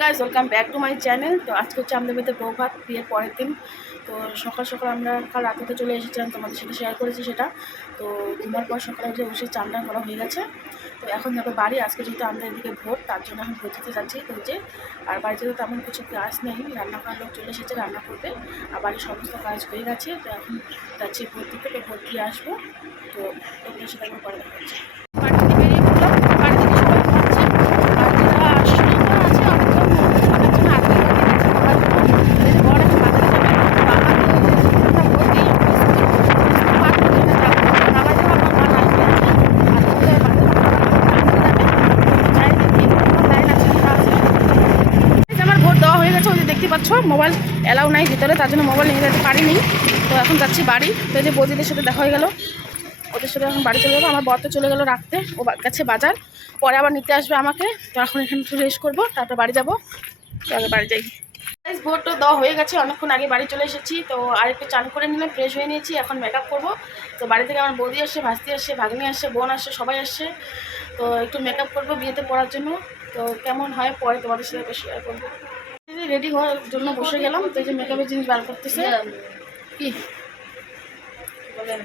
Guys, welcome back to my channel. তো আজকে হচ্ছে আমাদের বাড়িতে বউ ভাত, বিয়ের পরের দিন। তো সকাল সকাল আমরা কাল রাতে তো চলে এসেছিলাম, তোমাদের সাথে শেয়ার করেছি সেটা। তো ঘুমার পর সকালে উঠে বসে চান টান করা হয়ে গেছে। তো এখন যাবে বাড়ি। আজকে যেহেতু আমাদের এদিকে ভোট, তার জন্য এখন ভোট দিতে যাচ্ছি। তো যে আর বাড়িতে তো তেমন কিছু কাজ নেই, রান্না করার লোক চলে এসেছে, রান্না করবে। আর বাড়ির সমস্ত কাজ হয়ে গেছে। তো এখন যাচ্ছি ভোট দিতে, তো ভোট দিয়ে আসবো। তো ওদের সাথে একবার পরে দেখা হচ্ছে। বাড়ি থেকে বেরিয়ে পড়লাম, বাড়ি থেকে সবাই ঘুমাচ্ছে। আর যারা আসছে আছে মোবাইল অ্যালাউ নাই ভিতরে, তার জন্য মোবাইল নিয়ে যেতে পারিনি। তো এখন যাচ্ছি বাড়ি। তো এই যে বৌদিদের সাথে দেখা হয়ে গেল, ওদের সাথে এখন বাড়ি চলে যাবো। আমার বর তো চলে গেলো রাখতে, ও গেছে বাজার, পরে আবার নিতে আসবে আমাকে। তো এখন এখানে একটু রেস্ট করবো, তারপর বাড়ি যাবো। তো আগে বাড়ি যাই। ভোট তো দেওয়া হয়ে গেছে, অনেকক্ষণ আগে বাড়ি চলে এসেছি। তো আরেকটু চান করে নিলাম, ফ্রেশ হয়ে নিয়েছি, এখন মেকআপ করবো। তো বাড়ি থেকে আমার বৌদি আসছে, ভাস্তি আসছে, ভাগ্নি আসছে, বোন আসছে, সবাই আসছে। তো একটু মেকআপ করবো বিয়েতে পড়ার জন্য। তো কেমন হয় পরে তোমাদের সাথে শেয়ার করবো। রেডি হওয়ার জন্য বসে গেলাম। তো এই যে মেকআপের জিনিস বার করতেছে কি বলেন।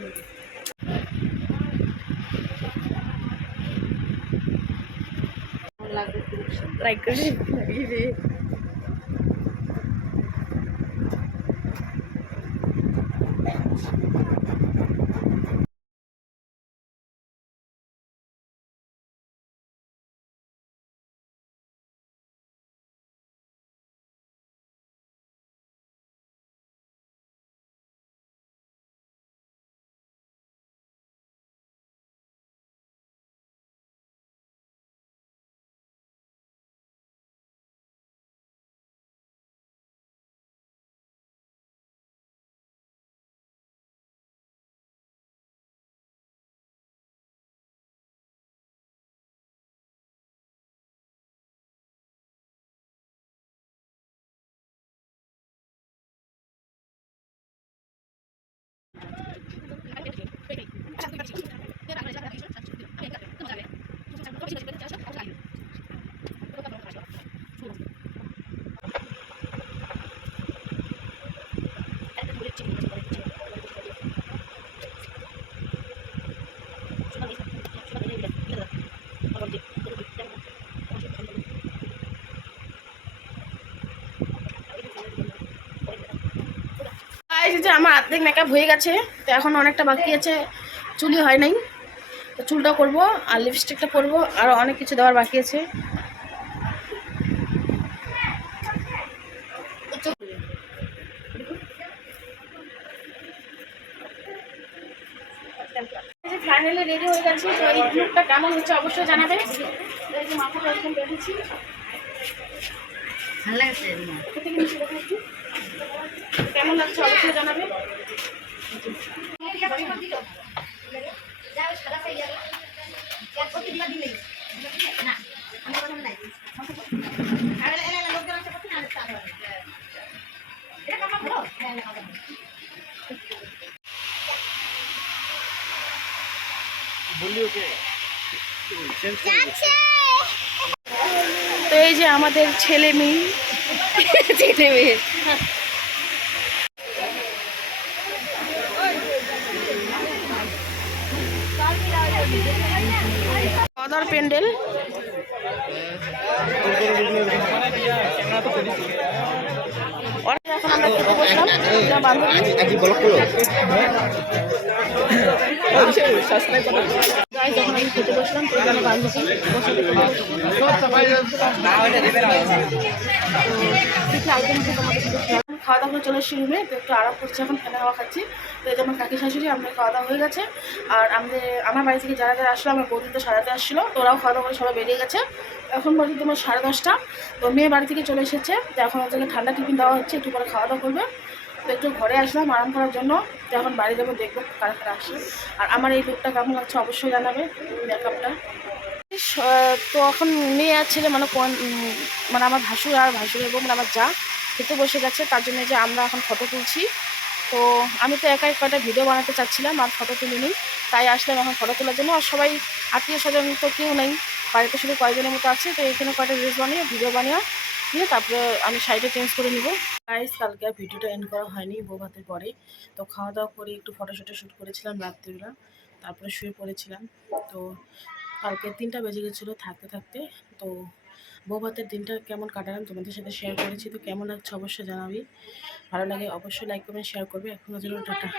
লাইক করে যে আমার অর্ধেক মেকআপ হয়ে গেছে। তো এখন অনেকটা বাকি আছে, চুলই হয় নাই। তো চুলটা করবো আর লিপস্টিকটা করবো, আর অনেক কিছু দেওয়ার বাকি আছে। ফাইনালি রেডি হয়ে গেছি। তো এই লুকটা কেমন হচ্ছে অবশ্যই জানাবে। এই যে মাথাটা একদম বেঁধেছি, ভালো লাগছে। কেমন লাগছে অবশ্যই জানাবে। তো এই যে আমাদের ছেলে মেয়ে অদার প্যান্ডেল। এখন আমরা খেতে বসলাম, যখন আমি খেতে বসলাম তো এখানে বান্ধবী খাওয়া দাওয়া করে চলে এসেছি রুমে। তো একটু আরাম করছি, এখন ফ্যানে হাওয়া খাচ্ছি। তো এই যেমন কাকি শাশুড়ি আমাদের খাওয়া দাওয়া হয়ে গেছে। আর আমার বাড়ি থেকে যারা যারা আসলো, আমার বৌদি তো সারাতে আসছিলো, তো ওরাও খাওয়া দাওয়া করে সবাই বেরিয়ে গেছে। এখন বলছি তোমার 10:30। তো মেয়ে বাড়ি থেকে চলে এসেছে। তো এখন ওদেরকে ঠান্ডা টিফিন দেওয়া হচ্ছে, একটু পরে খাওয়া দাওয়া করবে। তো একটু ঘরে আসলাম আরাম করার জন্য। তো এখন বাড়ি যাবো, দেখবো কারা কারা আসে। আর আমার এই লুকটা কেমন লাগছে অবশ্যই জানাবে, মেকআপটা। তো এখন মেয়ে আর ছেলে মানে আমার ভাসুর আর ভাসুরের বউ মানে আমার যা খেতে বসে গেছে, তার জন্য যে আমরা এখন ফটো তুলছি। তো আমি তো একাই কয়টা ভিডিও বানাতে চাচ্ছিলাম, আর ফটো তুলিনি, তাই আসলাম এখন ফটো তোলার জন্য। আর সবাই আত্মীয় স্বজন তো কেউ নেই, বাড়িতে শুধু কয়েকজনের মতো আছে। তো এখানে কয়টা রিলস বানিয়ে ভিডিও বানিয়ে দিয়ে তারপরে আমি শাড়িটা চেঞ্জ করে নিব। গাইস কালকে আর ভিডিওটা এন্ড করা হয়নি বউ ভাতের পরে। তো খাওয়া দাওয়া করে একটু ফটোশুটে শ্যুট করেছিলাম রাত্রিবেলা, তারপরে শুয়ে পড়েছিলাম। তো কালকে 3টা বেজে গেছিলো থাকতে থাকতে। তো বউ ভাতের দিনটা কেমন কাটালাম তোমাদের সাথে শেয়ার করেছি। তো কেমন লাগছে অবশ্যই জানাবি, ভালো লাগে অবশ্যই লাইক করবেন, শেয়ার করবে। এখনো জন্য টাটা।